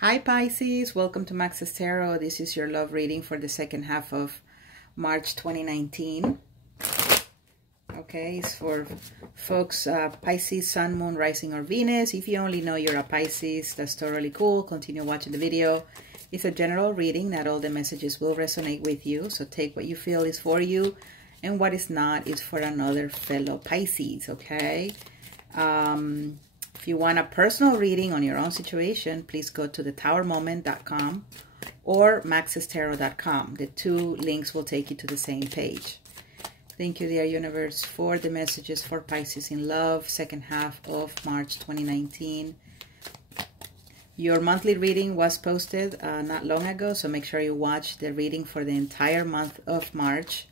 Hi Pisces, welcome to Max's Tarot. This is your love reading for the second half of March 2019. Okay, it's for folks, Pisces, Sun, Moon, Rising, or Venus. If you only know you're a Pisces, that's totally cool. Continue watching the video. It's a general reading. Not all the messages will resonate with you. So take what you feel is for you, and what is not is for another fellow Pisces, okay? If you want a personal reading on your own situation, please go to thetowermoment.com or maxestarot.com. The two links will take you to the same page. Thank you, dear universe, for the messages for Pisces in love, second half of March 2019. Your monthly reading was posted not long ago, so make sure you watch the reading for the entire month of March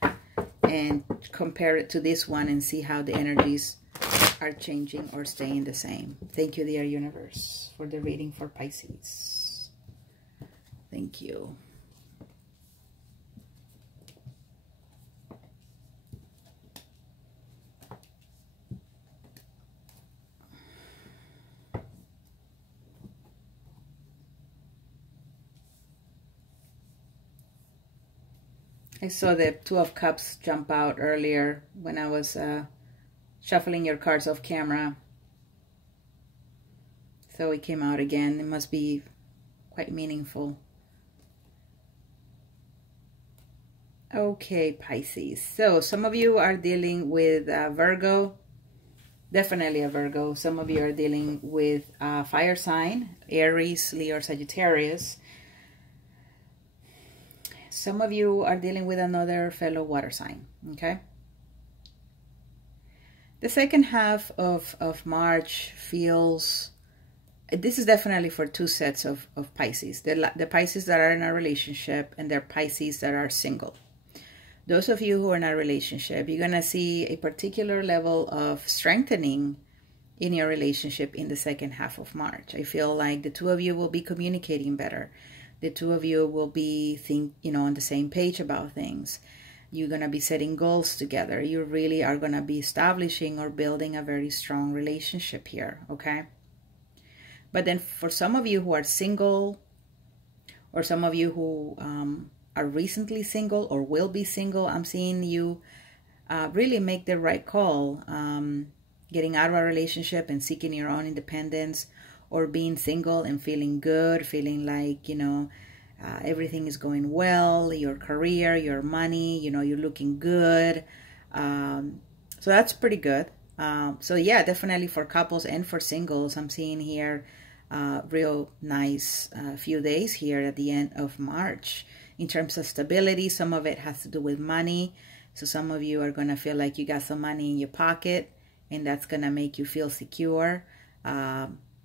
and compare it to this one and see how the energies are changing or staying the same. Thank you, dear universe, for the reading for Pisces. Thank you. I saw the Two of Cups jump out earlier when I was shuffling your cards off camera. So it came out again. It must be quite meaningful. Okay, Pisces. So some of you are dealing with Virgo. Definitely a Virgo. Some of you are dealing with fire sign, Aries, Leo, or Sagittarius. Some of you are dealing with another fellow water sign, okay? The second half of March feels, this is definitely for two sets of Pisces. The Pisces that are in a relationship and the Pisces that are single. Those of you who are in a relationship, you're going to see a particular level of strengthening in your relationship in the second half of March. I feel like the two of you will be communicating better. The two of you will be on the same page about things. You're going to be setting goals together. You really are going to be establishing or building a very strong relationship here, okay? But then for some of you who are single, or some of you who are recently single or will be single, I'm seeing you really make the right call, getting out of a relationship and seeking your own independence, or being single and feeling good, feeling like, everything is going well, your career, your money, you're looking good. So that's pretty good. So yeah, definitely for couples and for singles, I'm seeing here real nice few days here at the end of March. In terms of stability, some of it has to do with money. So some of you are going to feel like you got some money in your pocket, and that's going to make you feel secure.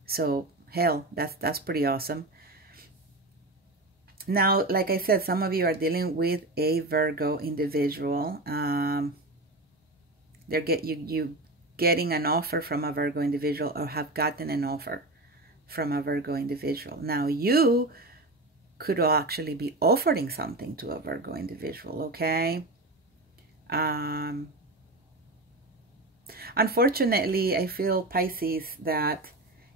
So hell, that's pretty awesome. Now, like I said, some of you are dealing with a Virgo individual. You getting an offer from a Virgo individual, or have gotten an offer from a Virgo individual. Now, you could actually be offering something to a Virgo individual, okay? Unfortunately, I feel, Pisces, that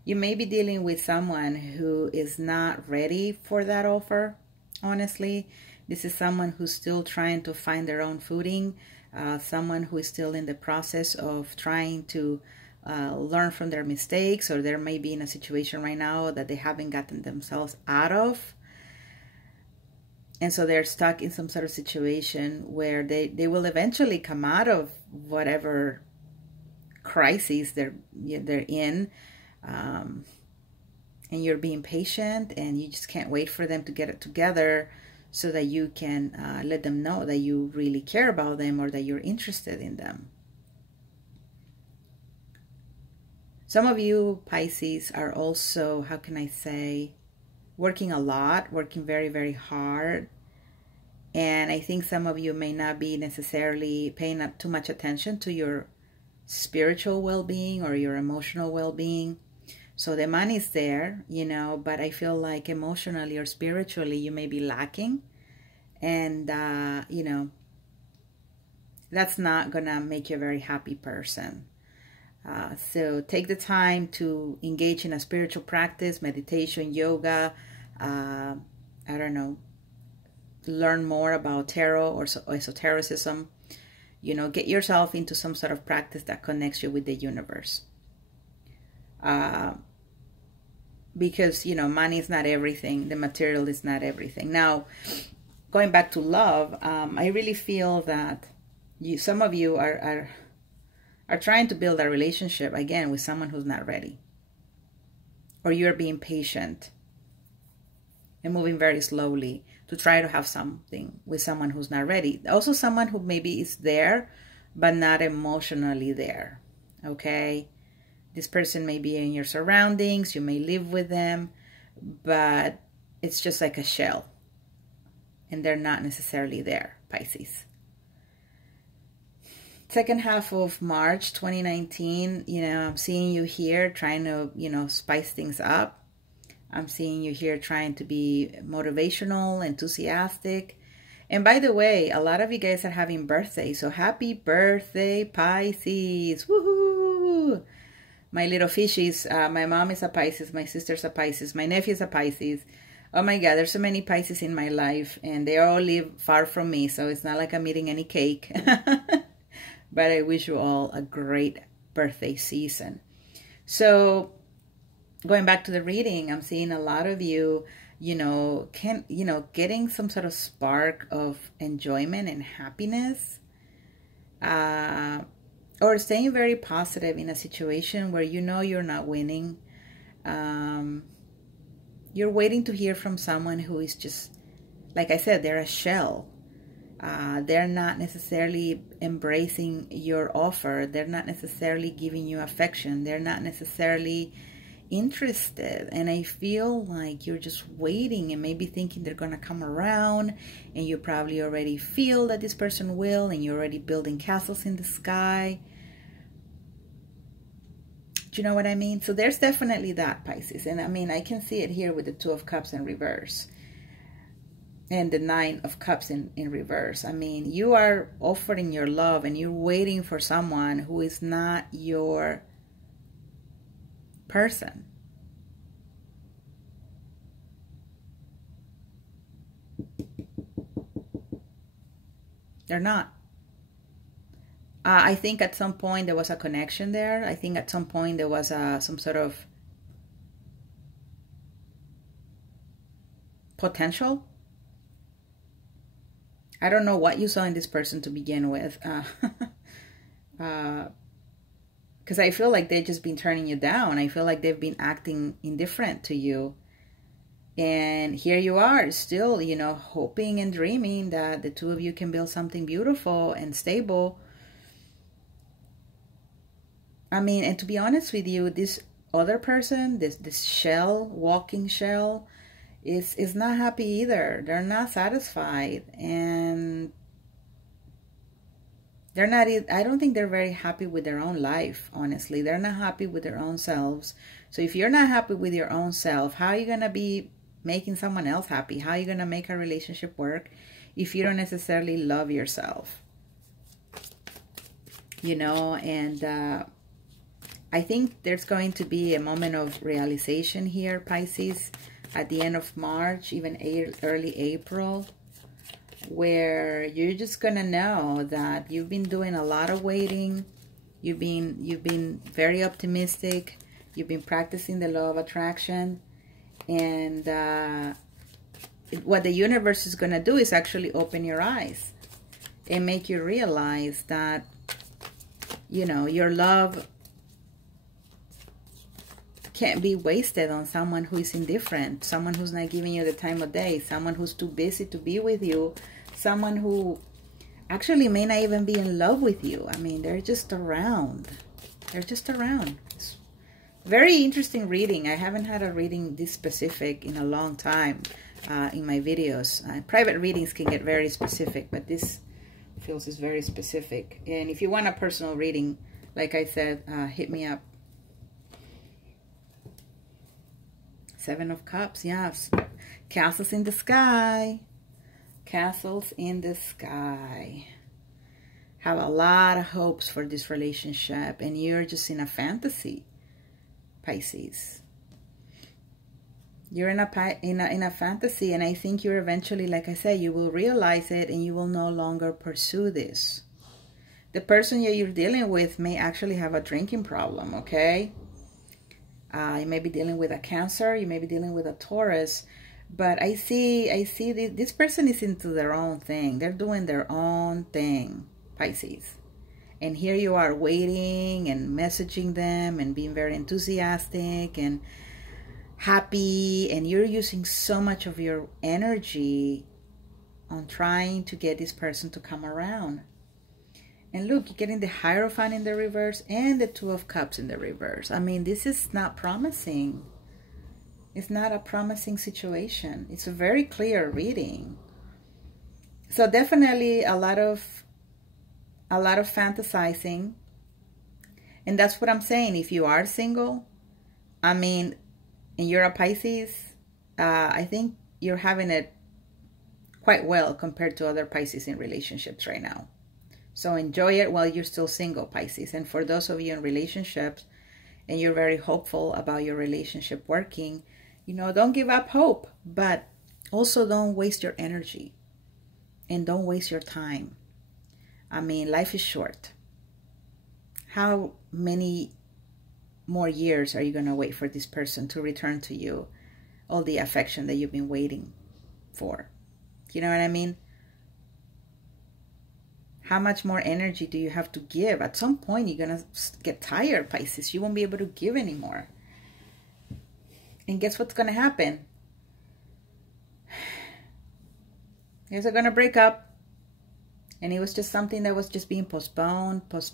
you may be dealing with someone who is not ready for that offer, honestly. This is someone who's still trying to find their own footing, someone who is still in the process of trying to learn from their mistakes, or they may be in a situation right now that they haven't gotten themselves out of. And so they're stuck in some sort of situation where they will eventually come out of whatever crises they're in. And you're being patient, and you just can't wait for them to get it together so that you can let them know that you really care about them, or that you're interested in them. Some of you, Pisces, are also, how can I say, working a lot, working very, very hard. And I think some of you may not be necessarily paying up too much attention to your spiritual well-being or your emotional well-being. So the money's there, but I feel like emotionally or spiritually you may be lacking. And, that's not going to make you a very happy person. So take the time to engage in a spiritual practice, meditation, yoga, I don't know, learn more about tarot or esotericism. You know, get yourself into some sort of practice that connects you with the universe. Because, you know, money is not everything. The material is not everything. Now, going back to love, I really feel that some of you are trying to build a relationship, again, with someone who's not ready. Or you're being patient and moving very slowly to try to have something with someone who's not ready. Also someone who maybe is there, but not emotionally there, okay? This person may be in your surroundings, you may live with them, but it's just like a shell. And they're not necessarily there, Pisces. Second half of March 2019, you know, I'm seeing you here trying to, you know, spice things up. I'm seeing you here trying to be motivational, enthusiastic. And by the way, a lot of you guys are having birthdays. So happy birthday, Pisces. Woohoo! My little fishies. My mom is a Pisces. My sister's a Pisces. My nephew is a Pisces. Oh my God, there's so many Pisces in my life. And they all live far from me. So it's not like I'm eating any cake. But I wish you all a great birthday season. So going back to the reading, I'm seeing a lot of you, getting some sort of spark of enjoyment and happiness, or staying very positive in a situation where you know you're not winning. You're waiting to hear from someone who is just, like I said, they're a shell. They're not necessarily embracing your offer. They're not necessarily giving you affection. They're not necessarily interested. And I feel like you're just waiting and maybe thinking they're going to come around, and you probably already feel that this person will, and you're already building castles in the sky. Do you know what I mean? So there's definitely that, Pisces. And I mean, I can see it here with the Two of Cups in reverse. And the Nine of Cups in reverse. I mean, you are offering your love and you're waiting for someone who is not your person. They're not. I think at some point there was a connection there. I think at some point there was some sort of potential. I don't know what you saw in this person to begin with. Because I feel like they've just been turning you down. I feel like they've been acting indifferent to you. And here you are still, you know, hoping and dreaming that the two of you can build something beautiful and stable. I mean, and to be honest with you, this other person, this shell, walking shell, is not happy either. They're not satisfied, and they're not, I don't think they're very happy with their own life, honestly. They're not happy with their own selves. So if you're not happy with your own self, how are you going to be making someone else happy? How are you going to make a relationship work if you don't necessarily love yourself? You know, and I think there's going to be a moment of realization here, Pisces, at the end of March, even early April, where you're just gonna know that you've been doing a lot of waiting. You've been very optimistic. You've been practicing the law of attraction, and what the universe is gonna do is actually open your eyes and make you realize that, you know, your love can't be wasted on someone who is indifferent, someone who's not giving you the time of day, someone who's too busy to be with you, someone who actually may not even be in love with you. I mean, they're just around. They're just around. It's very interesting reading. I haven't had a reading this specific in a long time in my videos. Private readings can get very specific, but this feels is very specific. And if you want a personal reading, like I said, hit me up. Seven of Cups, yes. Castles in the sky. Castles in the sky. Have a lot of hopes for this relationship, and you're just in a fantasy, Pisces. You're in a fantasy, and I think you're eventually, like I said, you will realize it and you will no longer pursue this. The person that you're dealing with may actually have a drinking problem, okay? You may be dealing with a Cancer, you may be dealing with a Taurus, but I see this person is into their own thing. They're doing their own thing, Pisces. And here you are waiting and messaging them and being very enthusiastic and happy, and you're using so much of your energy on trying to get this person to come around. And look, you're getting the Hierophant in the reverse and the Two of Cups in the reverse. I mean, this is not promising. It's not a promising situation. It's a very clear reading. So definitely a lot of fantasizing. And that's what I'm saying. If you are single, I mean, and you're a Pisces, I think you're having it quite well compared to other Pisces in relationships right now. So enjoy it while you're still single, Pisces. And for those of you in relationships and you're very hopeful about your relationship working, you know, don't give up hope, but also don't waste your energy and don't waste your time. I mean, life is short. How many more years are you going to wait for this person to return to you all the affection that you've been waiting for? You know what I mean? How much more energy do you have to give? At some point, you're going to get tired, Pisces. You won't be able to give anymore. And guess what's going to happen? You guys are going to break up. And it was just something that was just being postponed, because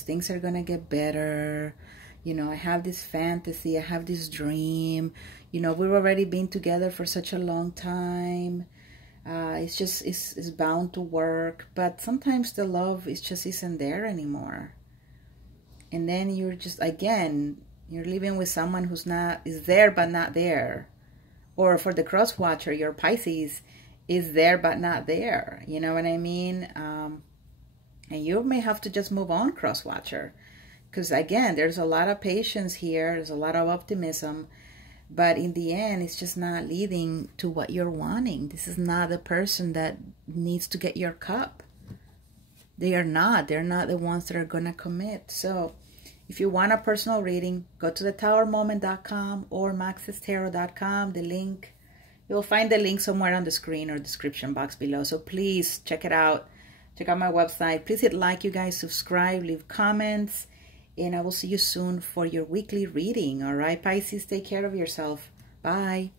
things are going to get better. You know, I have this fantasy, I have this dream. You know, we've already been together for such a long time. It's bound to work. But sometimes the love just isn't there anymore. And then you're just, again, you're living with someone who's is there but not there. Or for the cross watcher, your Pisces is there but not there. You know what I mean? And you may have to just move on, cross watcher. Because again, there's a lot of patience here. There's a lot of optimism. But in the end, it's just not leading to what you're wanting. This is not the person that needs to get your cup. They are not. They're not the ones that are going to commit. So if you want a personal reading, go to thetowermoment.com or maxestarot.com. The link, you'll find the link somewhere on the screen or description box below. So please check it out. Check out my website. Please hit like, you guys, subscribe, leave comments. And I will see you soon for your weekly reading. All right, Pisces, take care of yourself. Bye.